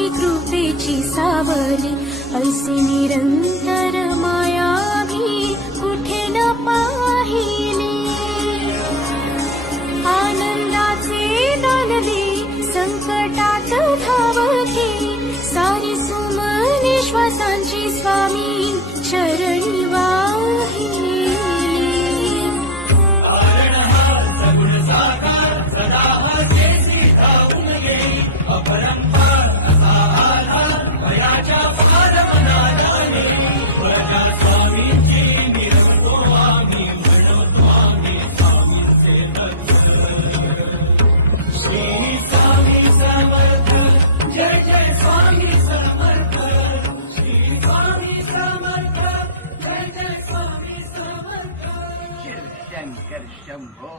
स्वामी कृपेची सावली, ऐसी निरंतर माया भी कुठे न पाहिली. आनंदाचे दान दे संकटात धावके, सारी सुमने श्वासांची स्वामी चरणी वाहिली. शंकर शंभो.